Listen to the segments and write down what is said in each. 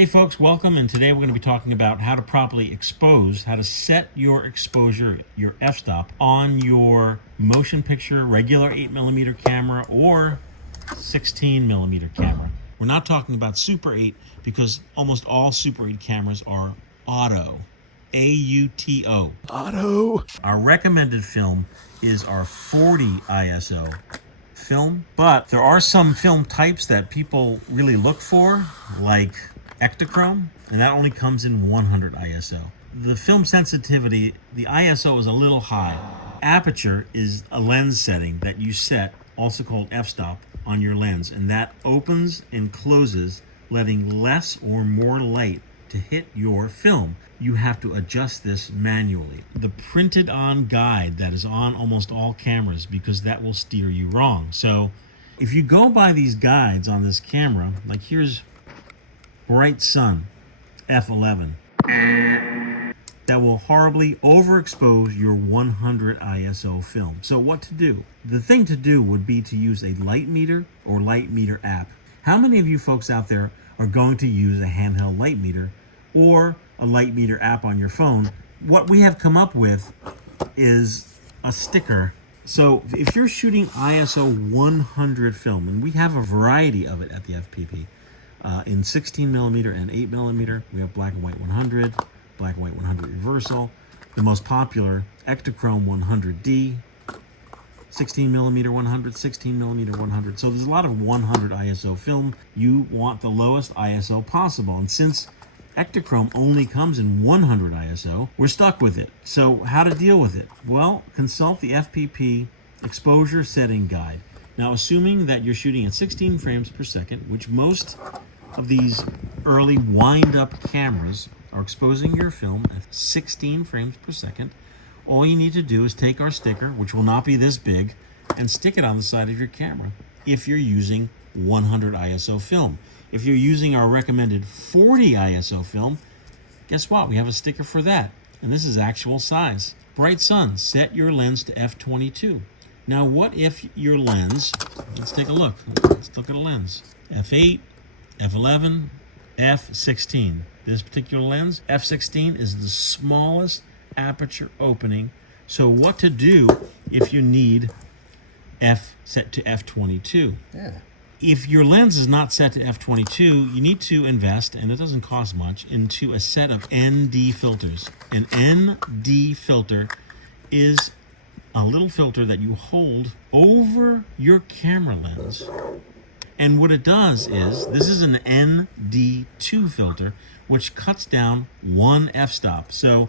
Hey folks, welcome, and today we're going to be talking about how to properly expose, how to set your exposure, your f-stop, on your motion picture regular 8mm camera or 16mm camera. We're not talking about Super 8 because almost all Super 8 cameras are auto. A-U-T-O. Auto. Our recommended film is our 40 ISO film, but there are some film types that people really look for, like Ektachrome, and that only comes in 100 ISO. The film sensitivity, the ISO is a little high. Aperture is a lens setting that you set, also called f-stop, on your lens, and that opens and closes, letting less or more light to hit your film. You have to adjust this manually. The printed on guide that is on almost all cameras, because that will steer you wrong. So if you go by these guides on this camera, like here's Bright Sun f11, that will horribly overexpose your 100 ISO film. So what to do? The thing to do would be to use a light meter or light meter app. How many of you folks out there are going to use a handheld light meter or a light meter app on your phone? What we have come up with is a sticker. So if you're shooting ISO 100 film, and we have a variety of it at the FPP, in 16mm and 8mm, we have black and white 100, black and white 100 reversal. The most popular, Ektachrome 100D, 16mm 100, 16mm 100. So there's a lot of 100 ISO film. You want the lowest ISO possible. And since Ektachrome only comes in 100 ISO, we're stuck with it. So how to deal with it? Well, consult the FPP exposure setting guide. Now, assuming that you're shooting at 16 frames per second, which most of these early wind-up cameras are exposing your film at 16 frames per second, all you need to do is take our sticker, which will not be this big, and stick it on the side of your camera if you're using 100 ISO film. If you're using our recommended 40 ISO film, guess what? We have a sticker for that, and this is actual size. Bright Sun, set your lens to f22. Now, what if your lens, let's take a look. Let's look at a lens. f8, f11, f16. This particular lens, f16, is the smallest aperture opening. So what to do if you need f set to f22? Yeah. If your lens is not set to f22, you need to invest, and it doesn't cost much, into a set of ND filters. An ND filter is a little filter that you hold over your camera lens. And what it does is, this is an ND2 filter, which cuts down one f-stop. So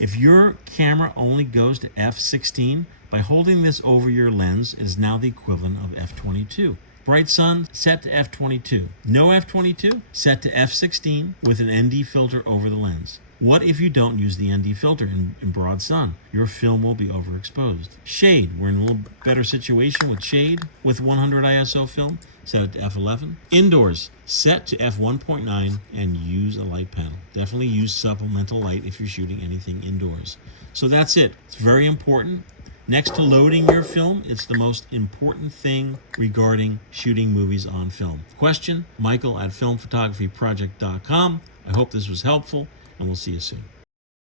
if your camera only goes to f16, by holding this over your lens, it is now the equivalent of f22. Bright Sun, set to f22. No f22, set to f16 with an ND filter over the lens. What if you don't use the ND filter in broad sun? Your film will be overexposed. Shade, we're in a little better situation with shade with 100 ISO film. Set it to f11. Indoors, set to f1.9 and use a light panel. Definitely use supplemental light if you're shooting anything indoors. So that's it. It's very important. Next to loading your film, it's the most important thing regarding shooting movies on film. Question, Michael at filmphotographyproject.com. I hope this was helpful, and we'll see you soon.